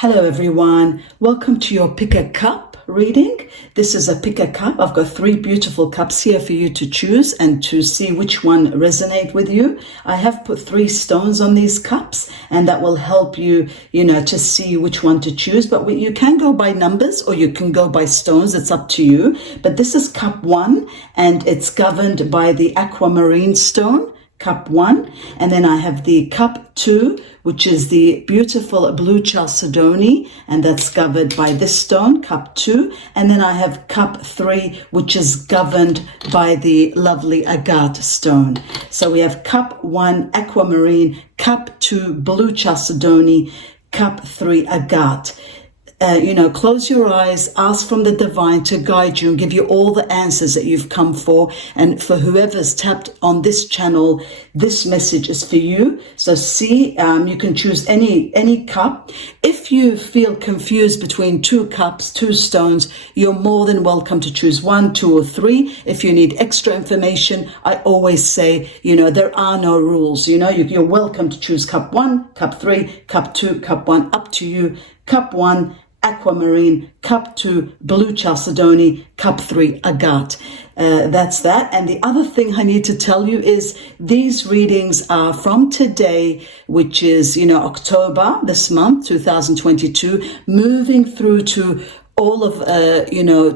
Hello everyone, welcome to your Pick a Cup reading. This is a Pick a Cup. I've got 3 beautiful cups here for you to choose and to see which one resonate with you. I have put 3 stones on these cups and that will help you, to see which one to choose. But you can go by numbers or you can go by stones. It's up to you. But this is cup 1 and it's governed by the aquamarine stone. Cup 1, and then I have the cup 2, which is the beautiful blue chalcedony, and that's governed by this stone, cup 2, and then I have cup 3, which is governed by the lovely agate stone. So we have cup 1 aquamarine, cup 2 blue chalcedony, cup 3 agate. Close your eyes, ask from the divine to guide you and give you all the answers that you've come for. And for whoever's tapped on this channel, this message is for you. So you can choose any cup. If you feel confused between 2 cups, 2 stones, you're more than welcome to choose 1, 2, or 3. If you need extra information, I always say, there are no rules. You're welcome to choose cup 1, cup 3, cup 2, cup 1, up to you. Cup 1, aquamarine, cup 2, blue chalcedony, cup 3, agate. That's that. And the other thing I need to tell you is these readings are from today, which is, October, this month, 2022, moving through to all of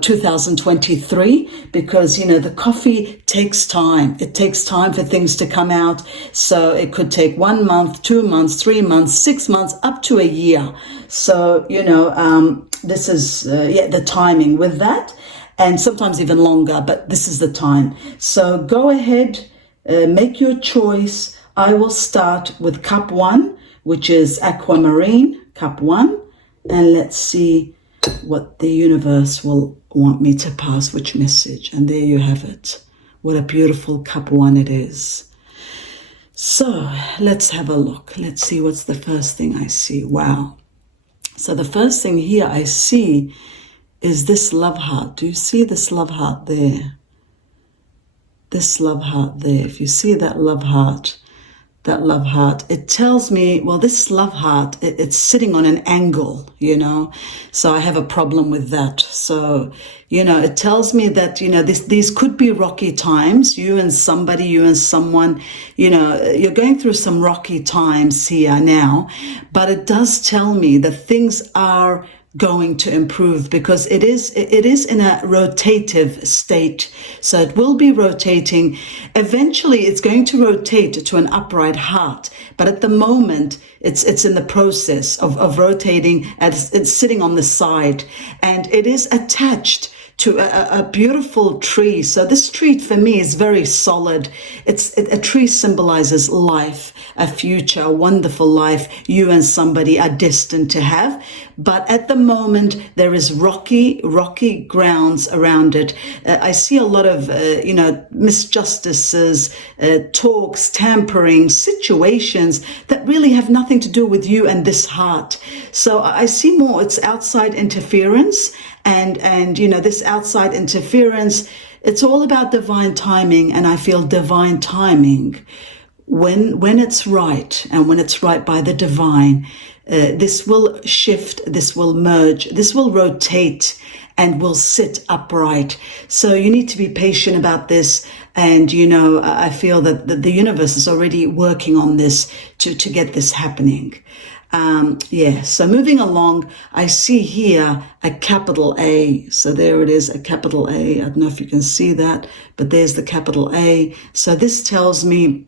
2023, because the coffee takes time. It takes time for things to come out, so it could take 1 month, 2 months, 3 months, 6 months, up to a year. So this is the timing with that, and sometimes even longer, but this is the time. So go ahead, make your choice. I will start with cup 1, which is aquamarine, cup 1, and let's see what the universe will want me to pass, which message. And there you have it. What a beautiful cup 1 it is. So let's have a look. Let's see what's the first thing I see. Wow. So the first thing here I see is this love heart. Do you see this love heart there? This love heart there. If you see that love heart, it tells me, well, this love heart, it's sitting on an angle, so I have a problem with that. So, it tells me that, these could be rocky times. You and someone, you're going through some rocky times here now, but it does tell me that things are going to improve, because it is in a rotative state. So it will be rotating. Eventually it's going to rotate to an upright heart, but at the moment it's in the process of rotating, as it's sitting on the side, and it is attached to a beautiful tree. So this tree for me is very solid. A tree symbolizes life, a future, a wonderful life you and somebody are destined to have. But at the moment, there is rocky grounds around it. I see a lot of, misjustices, talks, tampering, situations that really have nothing to do with you and this heart. So I see more, it's outside interference. And this outside interference, it's all about divine timing. And I feel divine timing when it's right, and when it's right by the divine, this will shift, this will merge, this will rotate and will sit upright. So you need to be patient about this. And, I feel that the universe is already working on this to get this happening. So moving along, I see here a capital A. So there it is, a capital A. I don't know if you can see that, but there's the capital A. So this tells me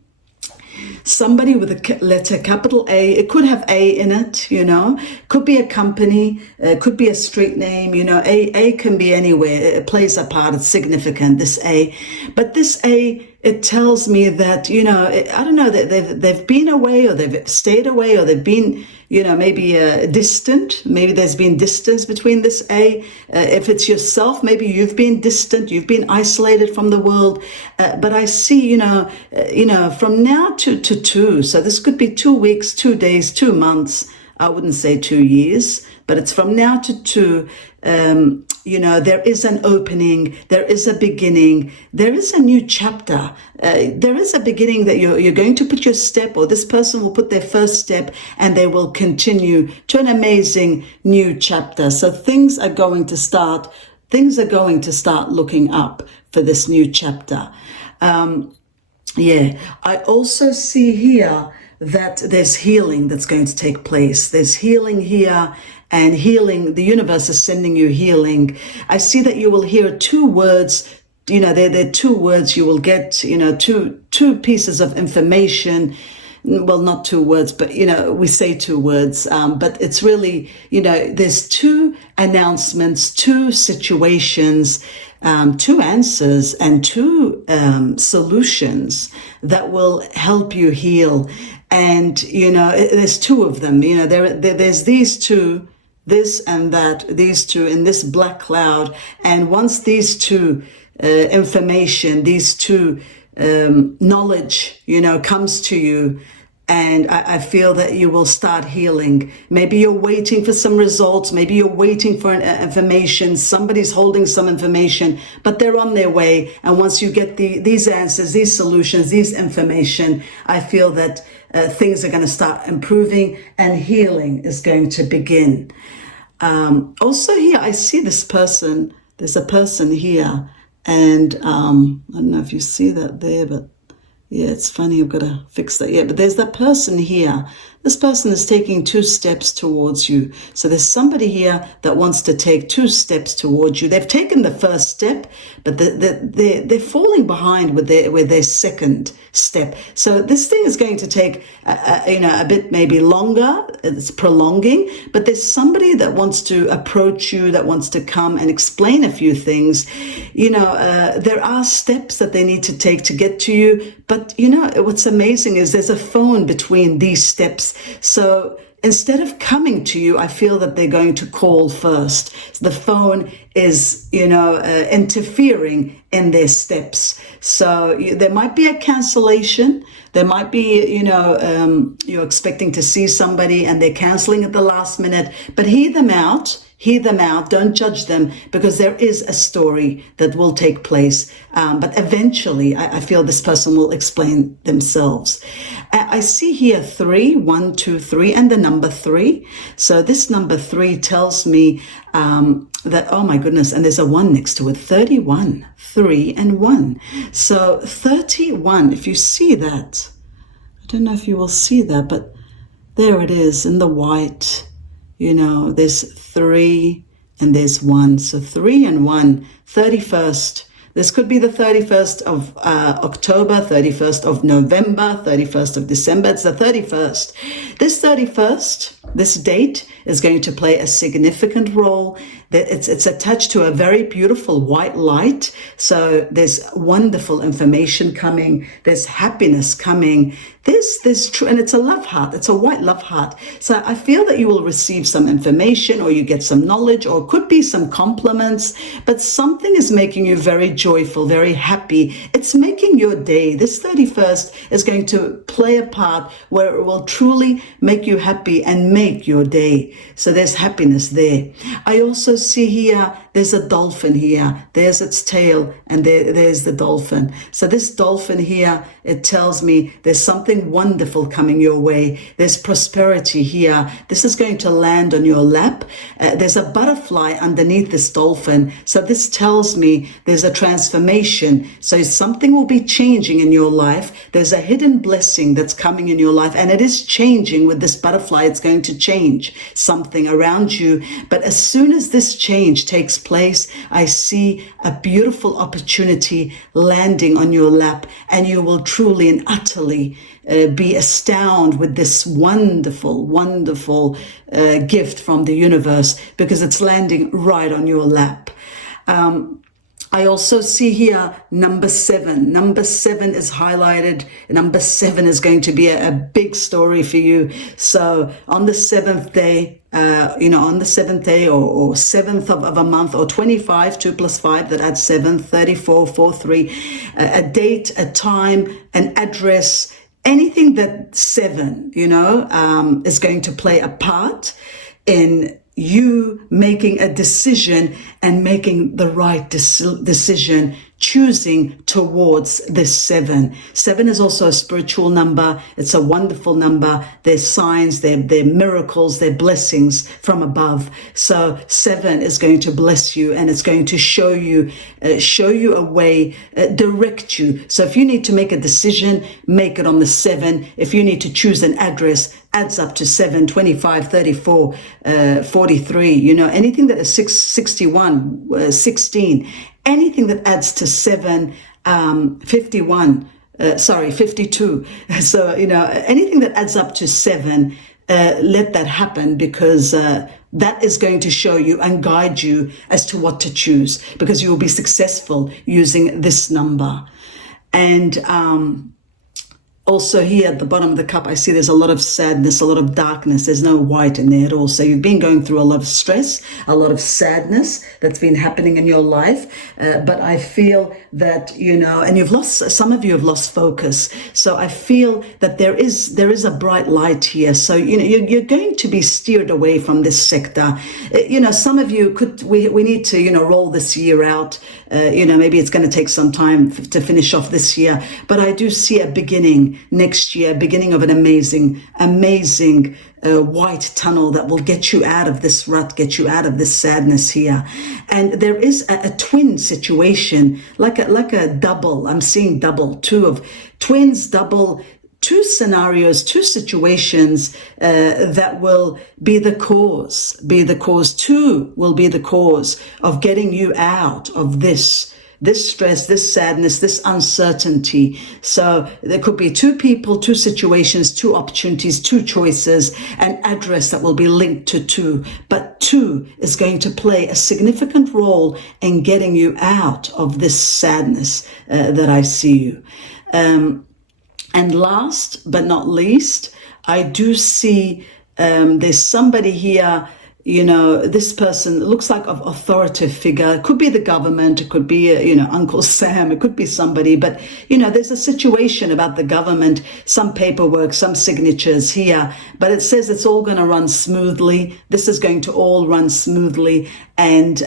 somebody with a letter capital A. It could have A in it, could be a company, could be a street name, A can be anywhere. It plays a part. It's significant, this A. But this A, it tells me that, I don't know, that they've been away, or they've stayed away, or they've been, maybe distant. Maybe there's been distance between this A. If it's yourself, maybe you've been distant, you've been isolated from the world. But I see, from now to 2. So this could be 2 weeks, 2 days, 2 months. I wouldn't say 2 years, but it's from now to 2. There is an opening, there is a beginning, there is a new chapter. There is a beginning that you're going to put your step, or this person will put their first step, and they will continue to an amazing new chapter. So things are going to start looking up for this new chapter. I also see here that there's healing that's going to take place. There's healing here, and healing, the universe is sending you healing. I see that you will hear 2 words. They're 2 words you will get, two pieces of information. Well, not 2 words, but, we say 2 words. But it's really, there's 2 announcements, 2 situations, 2 answers, and 2 solutions that will help you heal. And, there's 2 of them. There's these 2, this and that, these 2 in this black cloud. And once these 2 information, these 2 knowledge, comes to you, and I feel that you will start healing. Maybe you're waiting for some results. Maybe you're waiting for information. Somebody's holding some information, but they're on their way. And once you get these answers, these solutions, these information, I feel that things are going to start improving and healing is going to begin. Also here, I see this person. There's a person here, and I don't know if you see that there, but yeah, it's funny, I've got to fix that. Yeah, but there's that person here. This person is taking 2 steps towards you. So there's somebody here that wants to take 2 steps towards you. They've taken the first step, but they're falling behind with their second step. So this thing is going to take a bit maybe longer. It's prolonging, but there's somebody that wants to approach you, that wants to come and explain a few things. There are steps that they need to take to get to you, but what's amazing is there's a phone between these steps. So instead of coming to you, I feel that they're going to call first. The phone is, interfering in their steps. So there might be a cancellation. There might be, you're expecting to see somebody and they're canceling at the last minute, but hear them out. Don't judge them, because there is a story that will take place. But eventually, I feel this person will explain themselves. I see here 3, 1, 2, 3, and the number 3. So this number 3 tells me that, oh my goodness, and there's a 1 next to it, 31, 3 and 1. So 31, if you see that, I don't know if you will see that, but there it is in the white. There's 3 and there's 1. So 3 and 1, 31st. This could be the 31st of October, 31st of November, 31st of December. It's the 31st. This 31st, this date is going to play a significant role. It's attached to a very beautiful white light. So there's wonderful information coming. There's happiness coming. There's true, and it's a love heart. It's a white love heart. So I feel that you will receive some information, or you get some knowledge, or it could be some compliments, but something is making you very joyful, very happy. It's making your day. This 31st is going to play a part where it will truly make you happy and make your day. So there's happiness there. I also see here, there's a dolphin here. There's its tail, and there's the dolphin. So this dolphin here, it tells me there's something wonderful coming your way. There's prosperity here. This is going to land on your lap. There's a butterfly underneath this dolphin. So this tells me there's a transformation. So something will be changing in your life. There's a hidden blessing that's coming in your life, and it is changing with this butterfly. It's going to change something around you. But as soon as this change takes place, I see a beautiful opportunity landing on your lap, and you will truly and utterly be astounded with this wonderful, wonderful gift from the universe, because it's landing right on your lap. I also see here number 7. Number 7 is highlighted. Number 7 is going to be a big story for you. So on the 7th day, on the 7th day or 7th of a month, or 25, 2 plus 5, that adds 7, 34, 4, 3, a date, a time, an address, anything that 7, is going to play a part in you making a decision and making the right decision, choosing towards this 7. 7 is also a spiritual number. It's a wonderful number. There's signs, they're miracles, they're blessings from above. So 7 is going to bless you, and it's going to show you a way, direct you. So if you need to make a decision, make it on the 7. If you need to choose an address, adds up to 7, 25, 34, 43, anything that is 61, 16, anything that adds to 7, 51, 52. So, anything that adds up to 7, let that happen, because that is going to show you and guide you as to what to choose, because you will be successful using this number. And also here at the bottom of the cup, I see there's a lot of sadness, a lot of darkness. There's no white in there at all. So you've been going through a lot of stress, a lot of sadness that's been happening in your life. But I feel that, and some of you have lost focus. So I feel that there is a bright light here. So, you're going to be steered away from this sector. Some of you we need to, roll this year out. Maybe it's going to take some time to finish off this year. But I do see a beginning next year, beginning of an amazing white tunnel that will get you out of this rut, get you out of this sadness here. And there is a twin situation, like a double. I'm seeing double, two of twins, double, two scenarios, two situations that will be the cause. Two will be the cause of getting you out of this stress, this sadness, this uncertainty. So there could be two people, two situations, two opportunities, two choices, an address that will be linked to 2. But 2 is going to play a significant role in getting you out of this sadness that I see you. And last but not least, I do see there's somebody here. This person looks like an authoritative figure. It could be the government. It could be, Uncle Sam. It could be somebody. But, there's a situation about the government, some paperwork, some signatures here. But it says it's all going to run smoothly. This is going to all run smoothly. And,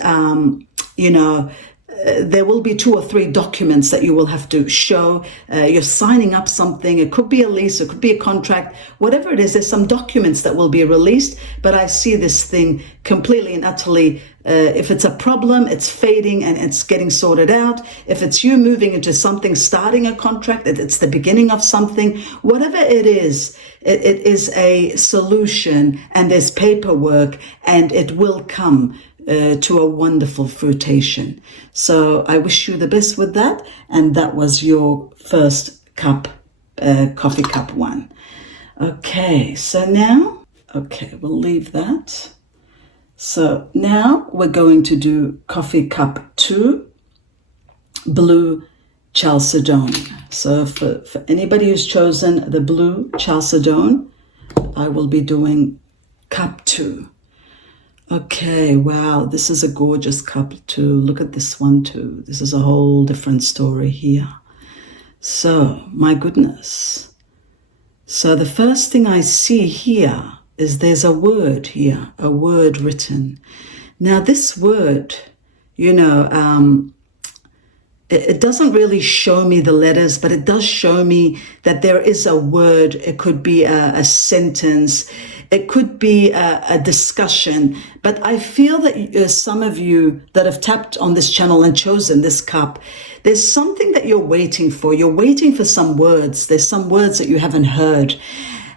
there will be 2 or 3 documents that you will have to show. You're signing up something. It could be a lease. It could be a contract. Whatever it is, there's some documents that will be released. But I see this thing completely and utterly. If it's a problem, it's fading and it's getting sorted out. If it's you moving into something, starting a contract, it's the beginning of something. Whatever it is a solution, and there's paperwork, and it will come to a wonderful fruition. So I wish you the best with that. And that was your first cup, coffee cup 1. Okay, so now, we'll leave that. So now we're going to do coffee cup 2, blue Chalcedony. So for anybody who's chosen the blue Chalcedony, I will be doing cup 2. Okay, wow, this is a gorgeous cup too. Look at this one too. This is a whole different story here. So, my goodness. So the first thing I see here is there's a word here, a word written. Now this word, it doesn't really show me the letters, but it does show me that there is a word. It could be a sentence. It could be a discussion. But I feel that some of you that have tapped on this channel and chosen this cup, there's something that you're waiting for. You're waiting for some words. There's some words that you haven't heard.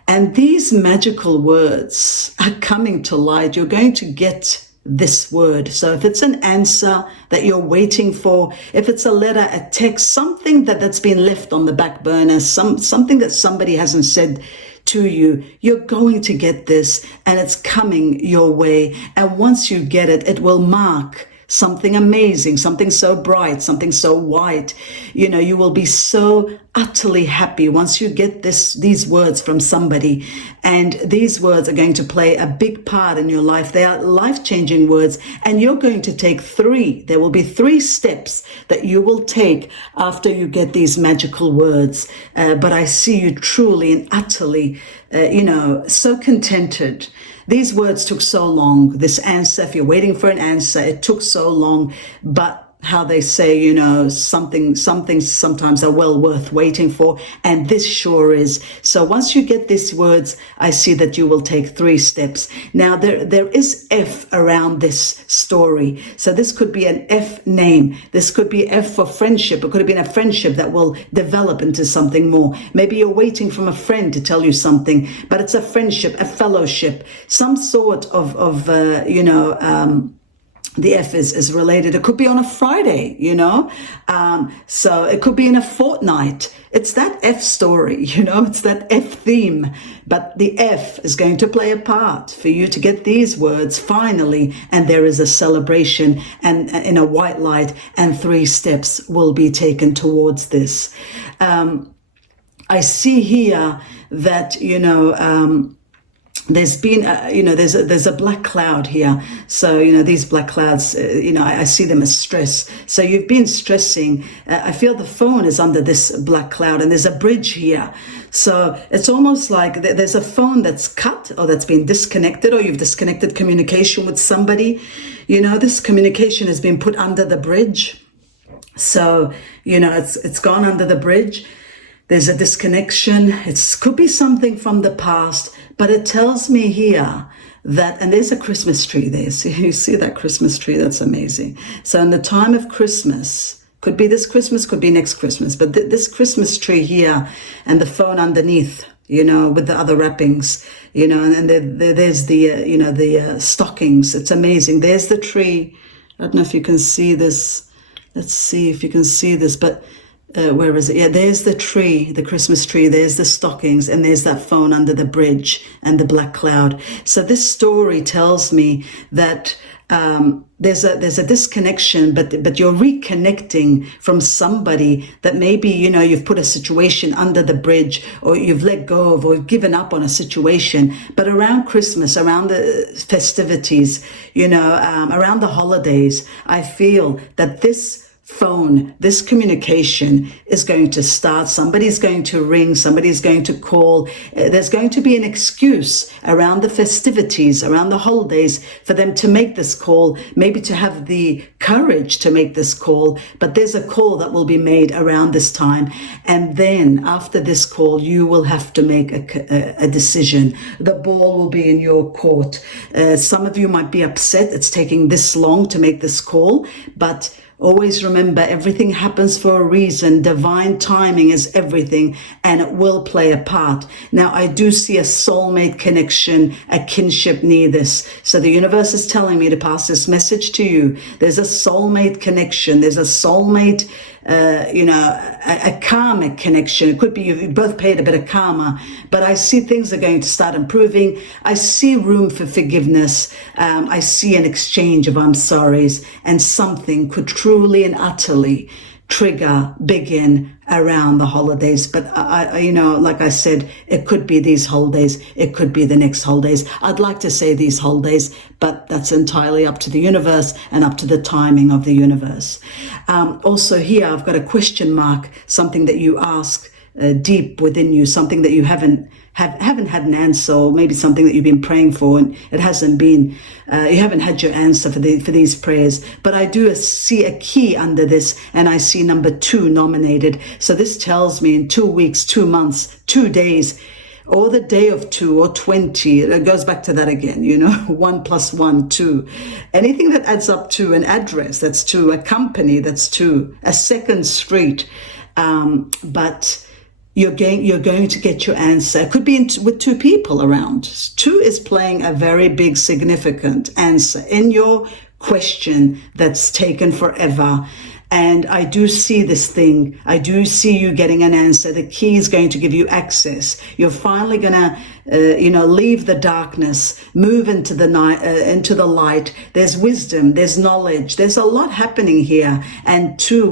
And these magical words are coming to light. You're going to get this word. So if it's an answer that you're waiting for, if it's a letter, a text, something that's been left on the back burner, something that somebody hasn't said to you, you're going to get this, and it's coming your way. And once you get it, it will mark something amazing, something so bright, something so white. You know, you will be so utterly happy once you get these words from somebody. And these words are going to play a big part in your life. They are life-changing words, and you're going to take there will be 3 steps that you will take after you get these magical words. But I see you truly and utterly, so contented. These words took so long. This answer, if you're waiting for an answer, it took so long, but how they say, some things sometimes are well worth waiting for, and this sure is. So once you get these words, I see that you will take 3 steps. Now there is F around this story. So this could be an F name. This could be F for friendship. It could have been a friendship that will develop into something more. Maybe you're waiting from a friend to tell you something, but it's a friendship, a fellowship, some sort of the F is related. It could be on a Friday, so it could be in a fortnight. It's that F story, it's that F theme. But the F is going to play a part for you to get these words finally. And there is a celebration and in a white light, and 3 steps will be taken towards this. I see here that, there's been, there's a black cloud here. So, these black clouds, I see them as stress. So you've been stressing. I feel the phone is under this black cloud, and there's a bridge here. So it's almost like there's a phone that's cut, or that's been disconnected, or you've disconnected communication with somebody. This communication has been put under the bridge. So, it's gone under the bridge. There's a disconnection. It could be something from the past, but it tells me here that, and there's a Christmas tree there. So you see that Christmas tree? That's amazing. So in the time of Christmas, could be this Christmas, could be next Christmas, but this Christmas tree here and the phone underneath, with the other wrappings, and there's the stockings. It's amazing. There's the tree. I don't know if you can see this. Let's see if you can see this, but where is it? Yeah, there's the tree, the Christmas tree, there's the stockings, and there's that phone under the bridge and the black cloud. So this story tells me that there's a disconnection, but you're reconnecting from somebody that maybe, you've put a situation under the bridge, or you've let go of, or you've given up on a situation. But around Christmas, around the festivities, around the holidays, I feel that this phone, this communication is going to start. Somebody's going to ring, somebody's going to call. There's going to be an excuse around the festivities, around the holidays, for them to make this call, maybe to have the courage to make this call. But there's a call that will be made around this time. And then after this call, you will have to make a decision. The ball will be in your court. Some of you might be upset it's taking this long to make this call, but always remember, everything happens for a reason. Divine timing is everything, and it will play a part. Now, I do see a soulmate connection, a kinship near this. So the universe is telling me to pass this message to you. There's a soulmate connection. There's a soulmate, a karmic connection. It could be you both paid a bit of karma, but I see things are going to start improving. I see room for forgiveness. I see an exchange of I'm sorries, and something could truly and utterly begin around the holidays. But like I said, it could be these holidays, it could be the next holidays. I'd like to say these holidays, but that's entirely up to the universe and up to the timing of the universe. Also here, I've got a question mark, something that you ask deep within you, something that you haven't had an answer, or maybe something that you've been praying for and it hasn't been, you haven't had your answer for these prayers. But I do see a key under this, and I see number 2 nominated. So this tells me in 2 weeks, 2 months, 2 days, or the day of 2 or 20, it goes back to that again, 1 + 1, 2. Anything that adds up to an address, that's 2, a company, that's 2, a second street. But you're going to get your answer. It could be with 2 people around. 2 is playing a very big, significant answer in your question that's taken forever. And I do see this thing. I do see you getting an answer. The key is going to give you access. You're finally going to, leave the darkness, move into the night, into the light. There's wisdom, there's knowledge, there's a lot happening here. And two,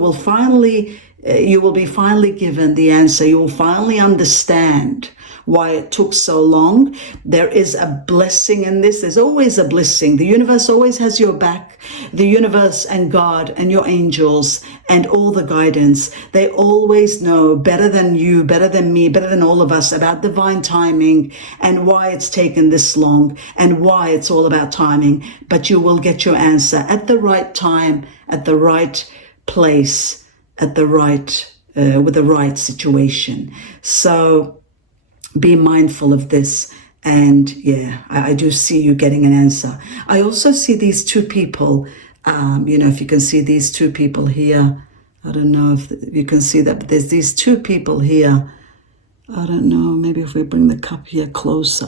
you will be finally given the answer. You will finally understand why it took so long. There is a blessing in this. There's always a blessing. The universe always has your back. The universe and God and your angels and all the guidance, they always know better than you, better than me, better than all of us about divine timing and why it's taken this long and why it's all about timing. But you will get your answer at the right time, at the right place, at the right, with the right situation. So be mindful of this. And yeah, I do see you getting an answer. I also see these two people, if you can see these two people here. I don't know if you can see that, but there's these two people here. I don't know, maybe if we bring the cup here closer.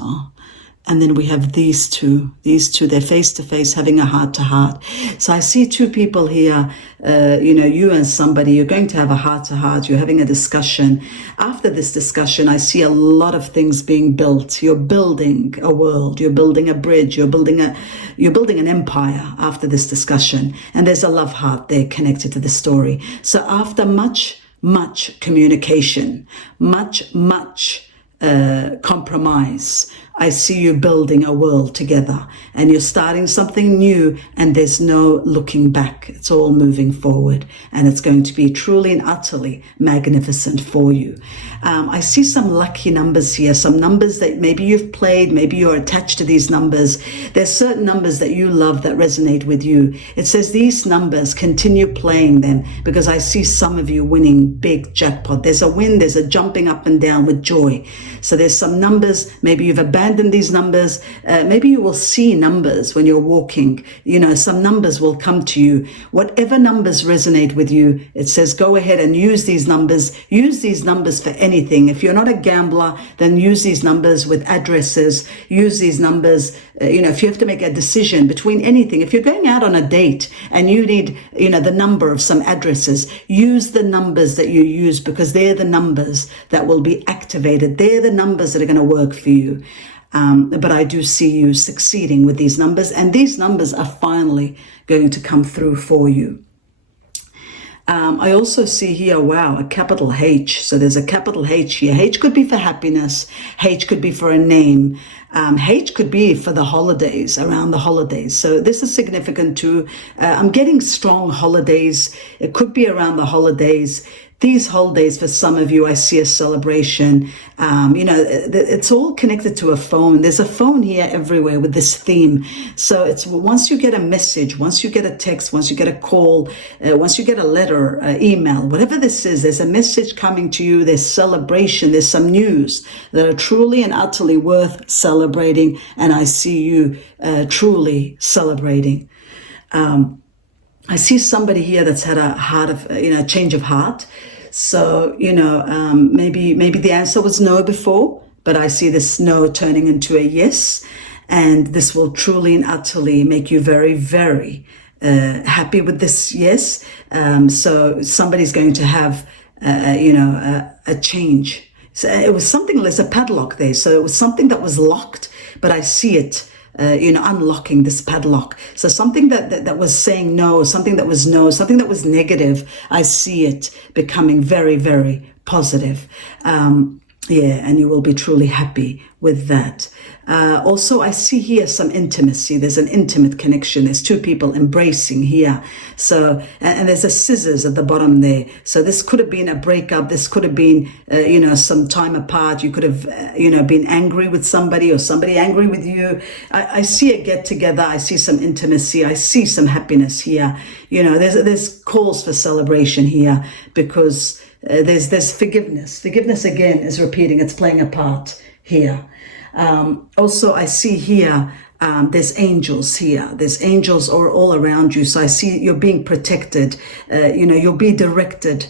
And then we have these two, they're face to face having a heart to heart. So I see two people here, you and somebody, you're going to have a heart to heart. You're having a discussion. After this discussion, I see a lot of things being built. You're building a world. You're building a bridge. You're building an empire after this discussion. And there's a love heart there connected to the story. So after much communication, much compromise, I see you building a world together and you're starting something new and there's no looking back. It's all moving forward and it's going to be truly and utterly magnificent for you. I see some lucky numbers here, some numbers that maybe you've played, maybe you're attached to these numbers. There's certain numbers that you love that resonate with you. It says these numbers, continue playing them because I see some of you winning big jackpot. There's a win, there's a jumping up and down with joy. So there's some numbers, maybe you've abandoned these numbers, maybe you will see numbers when you're walking, some numbers will come to you. Whatever numbers resonate with you, it says go ahead and use these numbers for anything. If you're not a gambler, then use these numbers with addresses, use these numbers, if you have to make a decision between anything, if you're going out on a date and you need, the number of some addresses, use the numbers that you use because they're the numbers that will be activated. They're the numbers that are going to work for you. But I do see you succeeding with these numbers, and these numbers are finally going to come through for you. I also see here, a capital H. So there's a capital H here. H could be for happiness. H could be for a name. H could be for the holidays, around the holidays. So this is significant too. I'm getting strong holidays. It could be around the holidays. These holidays, for some of you, I see a celebration. It's all connected to a phone. There's a phone here everywhere with this theme. So it's once you get a message, once you get a text, once you get a call, once you get a letter, email, whatever this is, there's a message coming to you. There's celebration. There's some news that are truly and utterly worth celebrating. And I see you truly celebrating. I see somebody here that's had a change of heart. So, maybe the answer was no before, but I see this no turning into a yes. And this will truly and utterly make you very, very happy with this yes. So somebody's going to have, a change. So it was something, there's a padlock there. So it was something that was locked, but I see it. Unlocking this padlock. So something that was saying no, something that was negative, I see it becoming very, very positive. And you will be truly happy with that. Also, I see here some intimacy. There's an intimate connection. There's two people embracing here. So, and there's a scissors at the bottom there. So this could have been a breakup. This could have been, some time apart. You could have, been angry with somebody or somebody angry with you. I see a get together. I see some intimacy. I see some happiness here. There's calls for celebration here because there's forgiveness. Forgiveness again is repeating. It's playing a part here. Also, I see here, there's angels here. There's angels all around you. So I see you're being protected. You'll be directed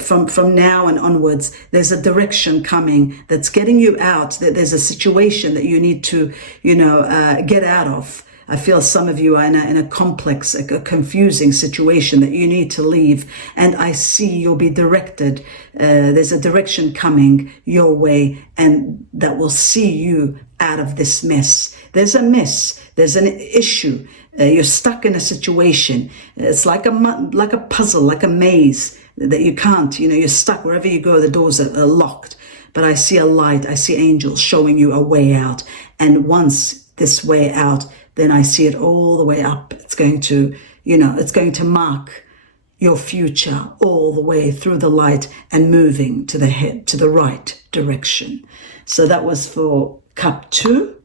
from now and onwards. There's a direction coming that's getting you out. There's a situation that you need to, get out of. I feel some of you are in a complex, a confusing situation that you need to leave. And I see you'll be directed. There's a direction coming your way, and that will see you out of this mess. There's a mess. There's an issue. You're stuck in a situation. It's like a puzzle, like a maze that you can't, you're stuck. Wherever you go, the doors are locked. But I see a light. I see angels showing you a way out. And once this way out, then I see it all the way up. It's going to, it's going to mark your future all the way through the light and moving to the right direction. So that was for cup two.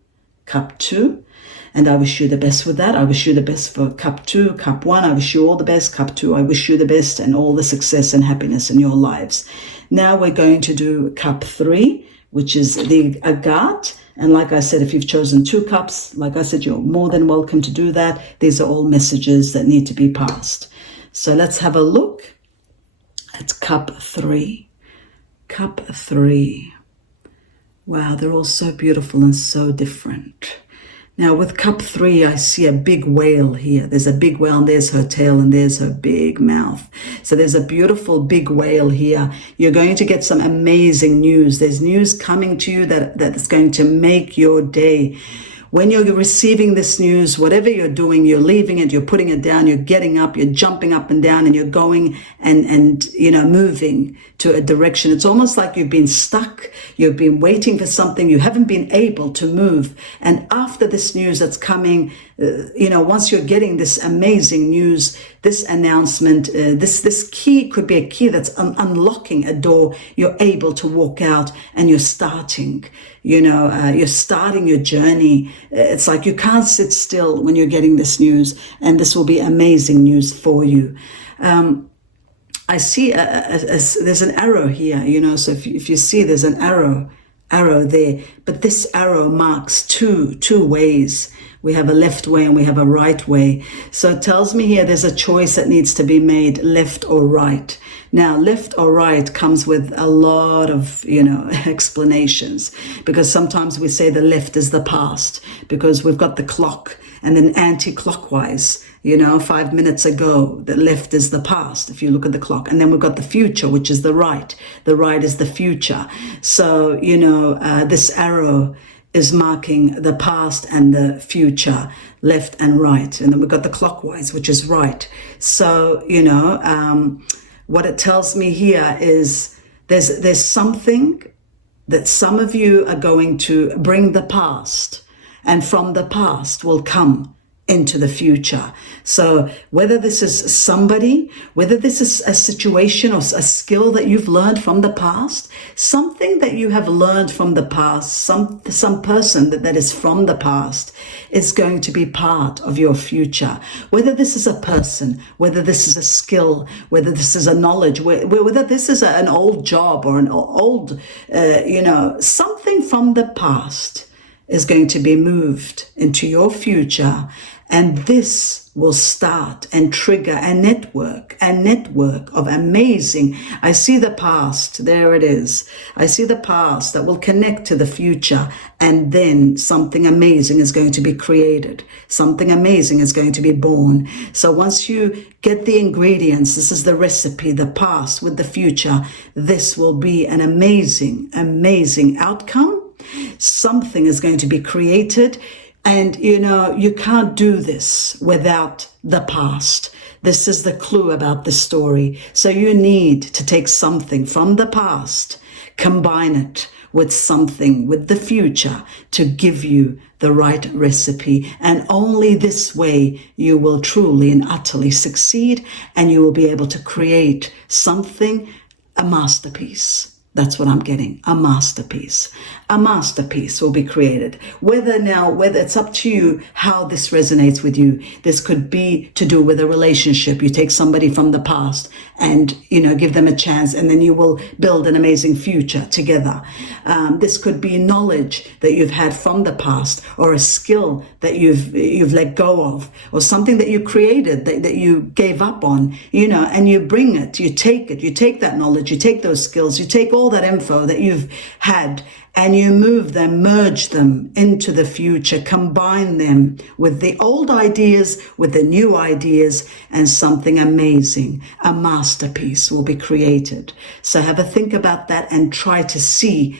And I wish you the best with that. I wish you the best for cup 2, cup 1. I wish you all the best. Cup 2, I wish you the best and all the success and happiness in your lives. Now we're going to do cup 3, which is the agate. And like I said, if you've chosen 2 cups, like I said, you're more than welcome to do that. These are all messages that need to be passed. So let's have a look at cup 3. Cup 3. Wow, they're all so beautiful and so different. Now with cup 3, I see a big whale here. There's a big whale, and there's her tail, and there's her big mouth. So there's a beautiful big whale here. You're going to get some amazing news. There's news coming to you that is going to make your day. When you're receiving this news, whatever you're doing, you're leaving it, you're putting it down, you're getting up, you're jumping up and down, and you're going and moving to a direction. It's almost like you've been stuck. You've been waiting for something. You haven't been able to move. And after this news that's coming, once you're getting this amazing news, this announcement, this key could be a key that's unlocking a door. You're able to walk out and you're starting. You're starting your journey. It's like you can't sit still when you're getting this news, and this will be amazing news for you. I see there's an arrow here, so if you see there's an arrow there, but this arrow marks two ways. We have a left way and we have a right way. So it tells me here there's a choice that needs to be made, left or right. Now, left or right comes with a lot of, explanations, because sometimes we say the left is the past because we've got the clock, and then anti-clockwise, 5 minutes ago, the left is the past if you look at the clock. And then we've got the future, which is the right. The right is the future. So, this arrow is marking the past and the future, left and right. And then we've got the clockwise, which is right. So, what it tells me here is there's something that some of you are going to bring the past, and from the past will come into the future. So whether this is somebody, whether this is a situation or a skill that you've learned from the past, something that you have learned from the past, some person that is from the past is going to be part of your future. Whether this is a person, whether this is a skill, whether this is a knowledge, whether this is an old job or an old, something from the past is going to be moved into your future, and this will start and trigger a network of amazing. I see the past, there it is. I see the past that will connect to the future, and then something amazing is going to be created. Something amazing is going to be born. So once you get the ingredients, this is the recipe, the past with the future, this will be an amazing, amazing outcome. Something is going to be created, and you can't do this without the past. This is the clue about this story. So you need to take something from the past, combine it with something with the future to give you the right recipe. And only this way you will truly and utterly succeed, and you will be able to create something, a masterpiece. That's what I'm getting, a masterpiece. A masterpiece will be created. Whether it's up to you how this resonates with you. This could be to do with a relationship. You take somebody from the past and, give them a chance, and then you will build an amazing future together. This could be knowledge that you've had from the past, or a skill that you've let go of, or something that you created that you gave up on, and you bring it, you take that knowledge, you take those skills, you take all that info that you've had, and you move them, merge them into the future, combine them with the old ideas, with the new ideas, and something amazing, a masterpiece will be created. So have a think about that and try to see,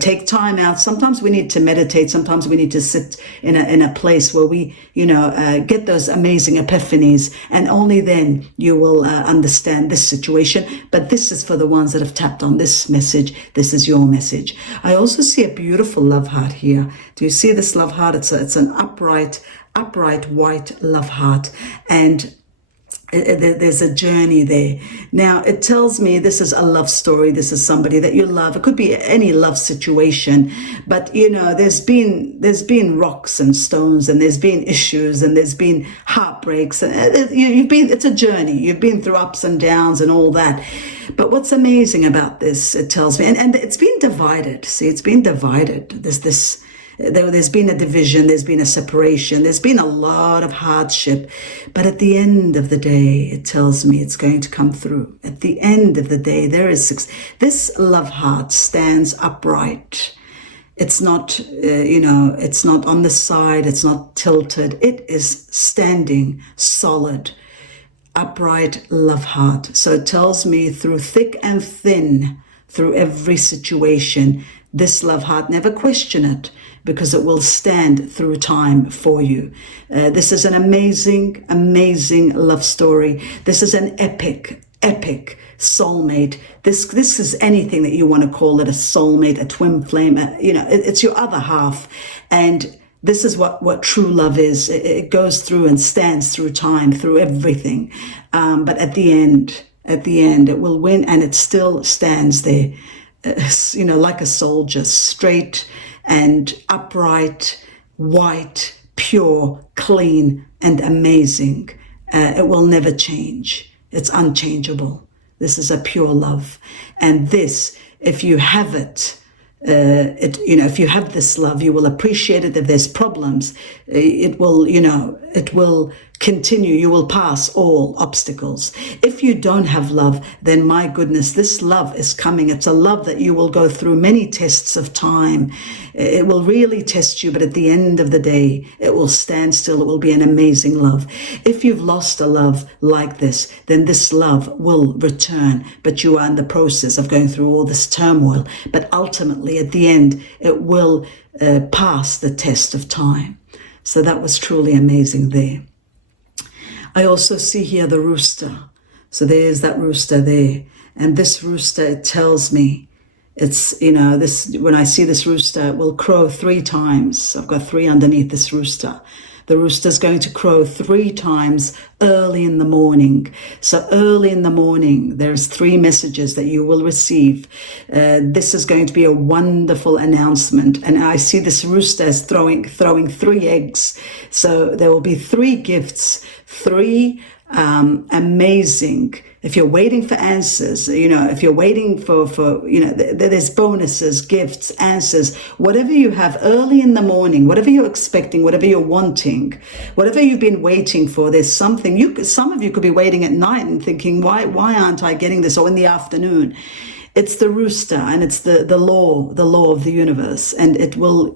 take time out. Sometimes we need to meditate. Sometimes we need to sit in a place where we, get those amazing epiphanies, and only then you will understand this situation. But this is for the ones that have tapped on this message. This is your message. I also see a beautiful love heart here. Do you see this love heart? It's an upright white love heart, and there's a journey there. Now, it tells me this is a love story. This is somebody that you love. It could be any love situation, but there's been rocks and stones, and there's been issues, and there's been heartbreaks. It's a journey. You've been through ups and downs and all that. But what's amazing about this, it tells me, and it's been divided. See, it's been divided. There's been a division, there's been a separation, there's been a lot of hardship. But at the end of the day, it tells me it's going to come through. At the end of the day, this love heart stands upright. It's not, it's not on the side, it's not tilted. It is standing solid, upright love heart. So it tells me through thick and thin, through every situation, this love heart, never question it, because it will stand through time for you. This is an amazing, amazing love story. This is an epic soulmate. This is anything that you want to call it, a soulmate, a twin flame. It's your other half. And this is what true love is. It goes through and stands through time, through everything. But at the end, it will win, and it still stands there, like a soldier, straight and upright, white, pure, clean, and amazing. It will never change. It's unchangeable. This is a pure love. And this, if you have it, if you have this love, you will appreciate it. If there's problems, it will continue. You will pass all obstacles. If you don't have love, then my goodness, this love is coming. It's a love that you will go through many tests of time. It will really test you, but at the end of the day, it will stand still. It will be an amazing love. If you've lost a love like this, then this love will return, but you are in the process of going through all this turmoil. But ultimately, at the end, it will pass the test of time. So that was truly amazing there. I also see here the rooster. So there's that rooster there. And this rooster, it tells me, it's, when I see this rooster, it will crow 3 times. I've got 3 underneath this rooster. The rooster's going to crow 3 times early in the morning. So early in the morning, there's 3 messages that you will receive. This is going to be a wonderful announcement. And I see this rooster as throwing 3 eggs. So there will be 3 gifts, 3 amazing. If you're waiting for answers, if you're waiting for there's bonuses, gifts, answers, whatever you have early in the morning, whatever you're expecting, whatever you're wanting, whatever you've been waiting for, there's something. Some of you could be waiting at night and thinking, why aren't I getting this? Or in the afternoon. It's the rooster, and it's the law of the universe. And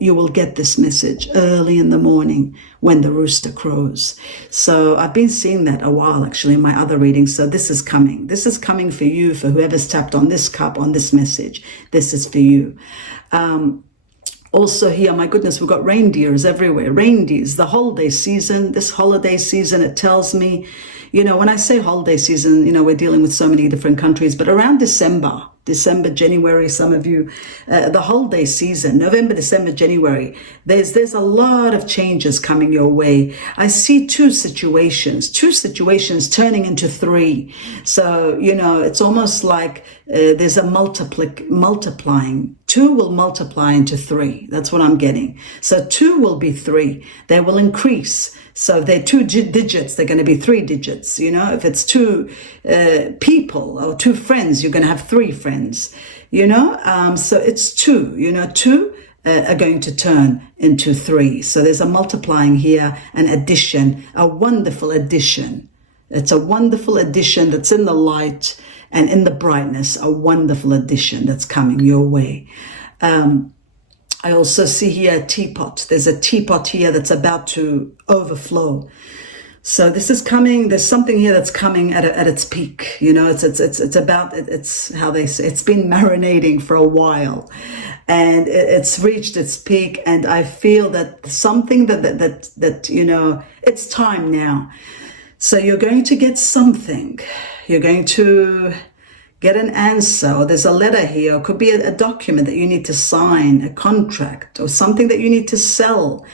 you will get this message early in the morning when the rooster crows. So I've been seeing that a while, actually, in my other readings. So this is coming. This is coming for you, for whoever's tapped on this cup, on this message. This is for you. Also here, my goodness, we've got reindeers everywhere. Reindeers, the holiday season, this holiday season, it tells me, when I say holiday season, we're dealing with so many different countries, but around December, January, some of you, the holiday season, November, December, January, there's a lot of changes coming your way. I see two situations turning into 3. So, it's almost like there's a multiplying. 2 will multiply into 3. That's what I'm getting. So 2 will be 3. They will increase. So if they're 2 digits, they're going to be 3 digits. If it's 2 people or 2 friends, you're going to have 3 friends. So it's 2. 2 are going to turn into 3. So there's a multiplying here, an addition, a wonderful addition. It's a wonderful addition that's in the light and in the brightness, a wonderful addition that's coming your way. I also see here a teapot. There's a teapot here that's about to overflow. So this is coming, there's something here that's coming at its peak. You know, it's how they say, it's been marinating for a while, and it's reached its peak. And I feel that something that you know, it's time now. So you're going to get something. You're going to get an answer, or there's a letter here, or it could be a document that you need to sign, a contract, or something that you need to sell.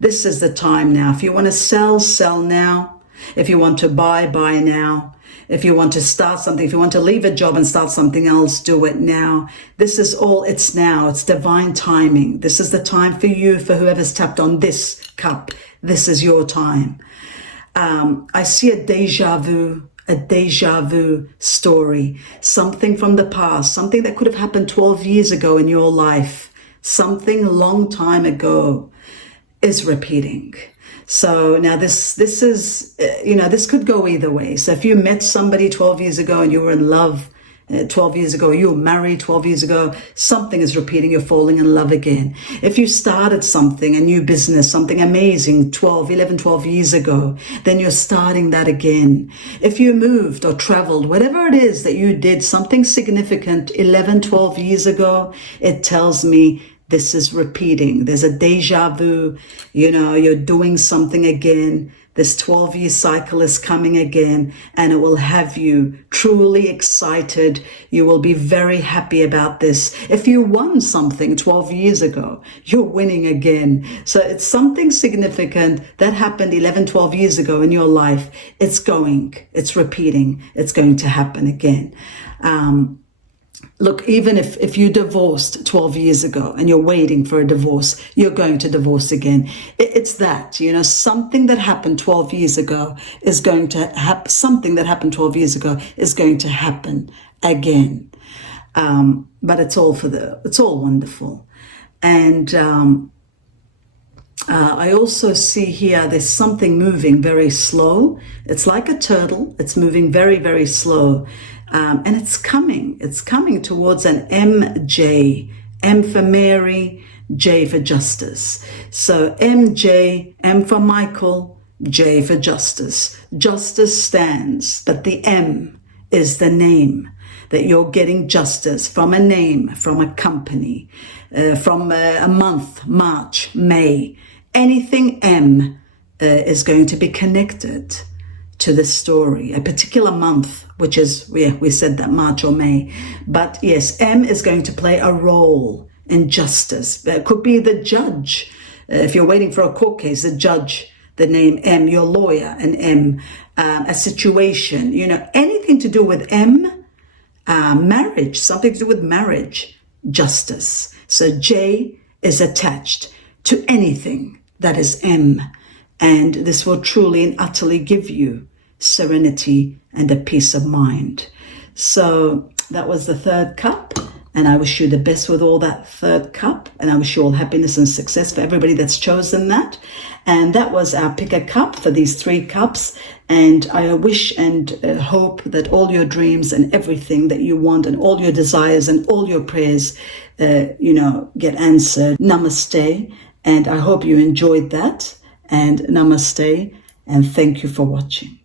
This is the time now. If you want to sell, sell now. If you want to buy, buy now. If you want to start something, if you want to leave a job and start something else, do it now. This is all, it's now. It's divine timing. This is the time for you, for whoever's tapped on this cup. This is your time. I see a deja vu story, something from the past, something that could have happened 12 years ago in your life, something a long time ago is repeating. So now this is, you know, this could go either way. So if you met somebody 12 years ago and you were in love 12 years ago, you were married 12 years ago, something is repeating, you're falling in love again. If you started something, a new business, something amazing 12 years ago, then you're starting that again. If you moved or traveled, whatever it is that you did, something significant 12 years ago, it tells me this is repeating. There's a deja vu, you know, you're doing something again. This 12-year cycle is coming again, and it will have you truly excited. You will be very happy about this. If you won something 12 years ago, you're winning again. So it's something significant that happened 12 years ago in your life. It's repeating. It's going to happen again. Look, even if you divorced 12 years ago and you're waiting for a divorce, you're going to divorce again. It's that, you know, something that happened 12 years ago is going to happen. Something that happened 12 years ago is going to happen again. But it's all wonderful. And I also see here there's something moving very slow. It's like a turtle. It's moving very, very slow. And it's coming towards an MJ, M for Mary, J for Justice. So MJ, M for Michael, J for Justice. Justice stands, but the M is the name, that you're getting justice from a name, from a company, from a month, March, May. Anything M is going to be connected to the story, a particular month, which is, we said that March or May. But yes, M is going to play a role in justice. It could be the judge. If you're waiting for a court case, the judge, the name M, your lawyer, an M, a situation, you know, anything to do with M, marriage, something to do with marriage, justice. So J is attached to anything that is M. And this will truly and utterly give you serenity and a peace of mind. So that was the third cup. And I wish you the best with all that third cup. And I wish you all happiness and success for everybody that's chosen that. And that was our pick a cup for these 3 cups. And I wish and hope that all your dreams and everything that you want and all your desires and all your prayers, you know, get answered. Namaste. And I hope you enjoyed that. And namaste, and thank you for watching.